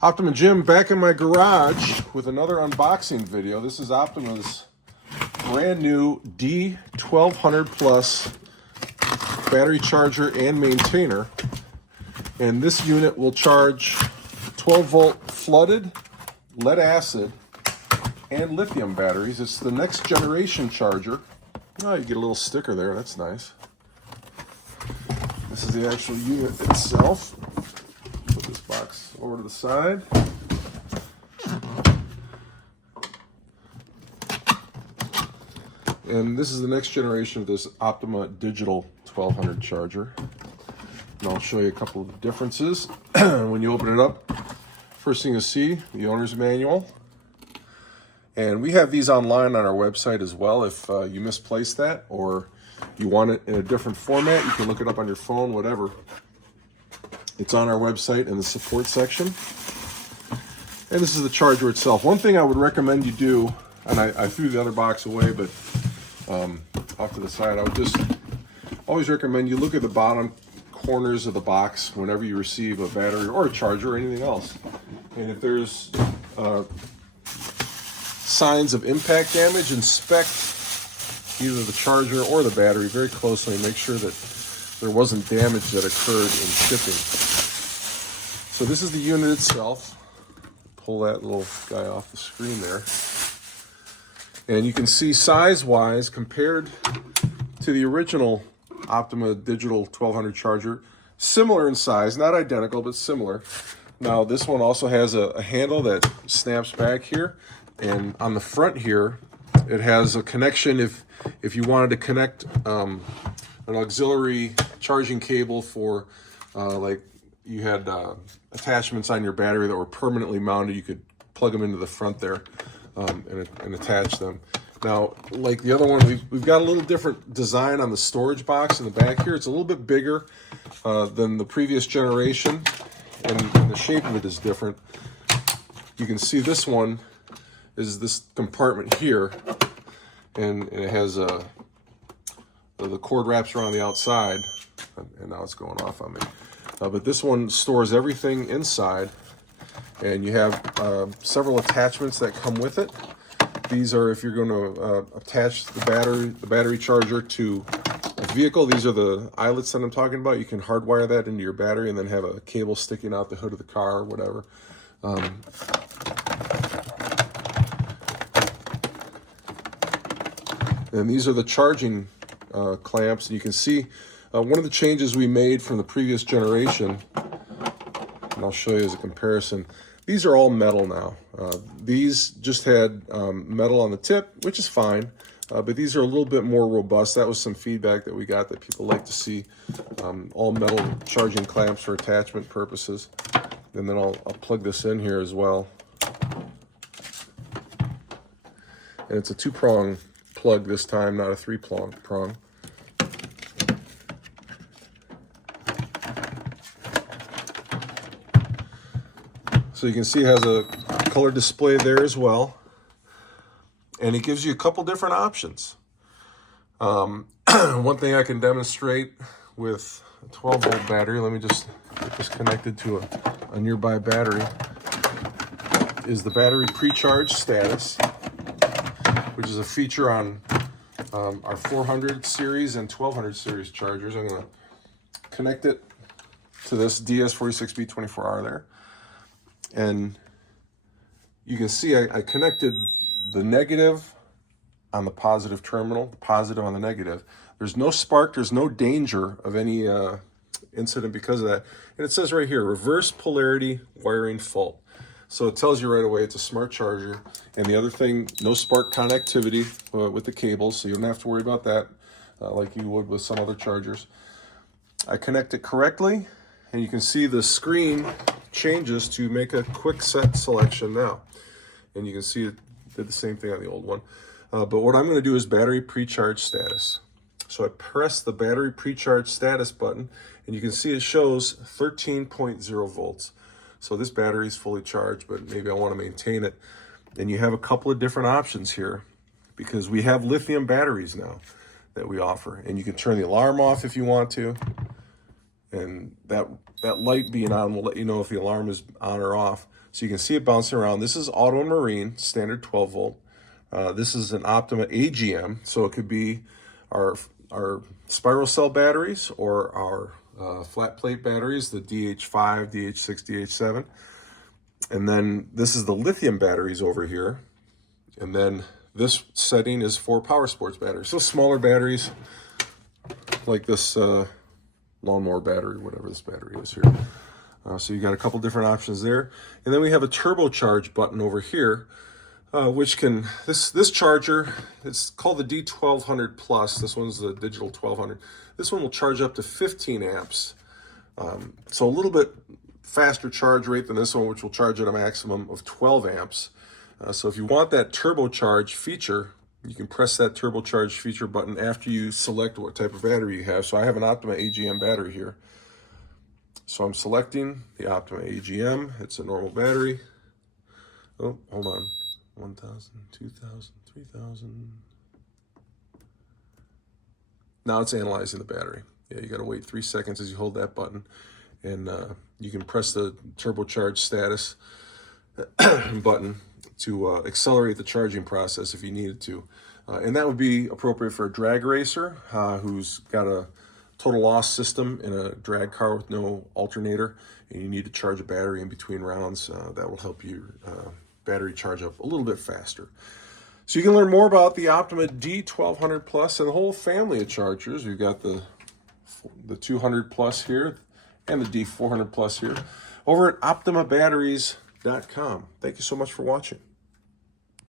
Optima Jim back in my garage with another unboxing video. This is Optima's brand new D1200 Plus battery charger and maintainer. And this unit will charge 12 volt flooded, lead acid, and lithium batteries. It's the next generation charger. Oh, you get a little sticker there, that's nice. This is the actual unit itself. Put this box over to the side. And this is the next generation of this Optima Digital 1200 charger. And I'll show you a couple of differences. When you open it up, first thing you see, the owner's manual. And we have these online on our website as well. If you misplaced that or you want it in a different format, you can look it up on your phone, whatever. It's on our website in the support section. And this is the charger itself. One thing I would recommend you do, and I threw the other box away, but off to the side, I would just always recommend you look at the bottom corners of the box whenever you receive a battery or a charger or anything else. And if there's signs of impact damage, inspect either the charger or the battery very closely and make sure that there wasn't damage that occurred in shipping. So this is the unit itself. Pull that little guy off the screen there. And you can see size-wise, compared to the original Optima Digital 1200 charger, similar in size, not identical, but similar. Now this one also has a handle that snaps back here, and on the front here, it has a connection if you wanted to connect an auxiliary charging cable for like you had attachments on your battery that were permanently mounted. You could plug them into the front there and attach them. Now, like the other one, we've got a little different design on the storage box in the back here. It's a little bit bigger than the previous generation, and the shape of it is different. You can see this one is this compartment here, and it has the cord wraps around the outside, and now it's going off on me. But this one stores everything inside, and you have several attachments that come with it. These are if you're going to attach the battery charger to a vehicle. These are the eyelets that I'm talking about. You can hardwire that into your battery and then have a cable sticking out the hood of the car or whatever. And these are the charging clamps. And you can see one of the changes we made from the previous generation, and I'll show you as a comparison. These are all metal now. These just had metal on the tip, which is fine, but these are a little bit more robust. That was some feedback that we got that people like to see all metal charging clamps for attachment purposes. And then I'll plug this in here as well. And it's a 2-prong plug this time, not a 3-prong. So you can see it has a color display there as well. And it gives you a couple different options. One thing I can demonstrate with a 12 volt battery, let me just get this connected to a nearby battery, is the battery pre-charge status, which is a feature on our 400 series and 1200 series chargers. I'm going to connect it to this DS46B24R there. And you can see I connected the negative on the positive terminal, the positive on the negative. There's no spark, there's no danger of any incident because of that. And it says right here, reverse polarity wiring fault. So it tells you right away it's a smart charger. And the other thing, no spark connectivity with the cables, so you don't have to worry about that like you would with some other chargers. I connect it correctly, and you can see the screen changes to make a quick set selection now. And you can see it did the same thing on the old one. But what I'm going to do is battery pre-charge status. So I press the battery pre-charge status button, and you can see it shows 13.0 volts. So this battery is fully charged, but maybe I want to maintain it. And you have a couple of different options here because we have lithium batteries now that we offer. And you can turn the alarm off if you want to. And that light being on will let you know if the alarm is on or off. So you can see it bouncing around. This is Auto and Marine, standard 12 volt. This is an Optima AGM, so it could be our spiral cell batteries or our flat plate batteries, the DH5, DH6, DH7. And then this is the lithium batteries over here. And then this setting is for power sports batteries. So smaller batteries like this lawnmower battery, whatever this battery is here. So you got a couple different options there. And then we have a turbocharge button over here, which can, this charger, it's called the D1200 Plus. This one's the digital 1200. This one will charge up to 15 amps. So a little bit faster charge rate than this one, which will charge at a maximum of 12 amps. So if you want that turbocharge feature, you can press that turbocharge feature button after you select what type of battery you have. So I have an Optima AGM battery here. So I'm selecting the Optima AGM. It's a normal battery. Oh, hold on. 1,000, 2,000, 3,000. Now it's analyzing the battery. Yeah, you got to wait 3 seconds as you hold that button. And you can press the turbocharge status button to accelerate the charging process if you needed to. And that would be appropriate for a drag racer who's got a total loss system in a drag car with no alternator, and you need to charge a battery in between rounds. That will help your battery charge up a little bit faster. So you can learn more about the Optima D1200 Plus and the whole family of chargers. We've got the 200 Plus here and the D400 Plus here over at OptimaBatteries.com. Thank you so much for watching.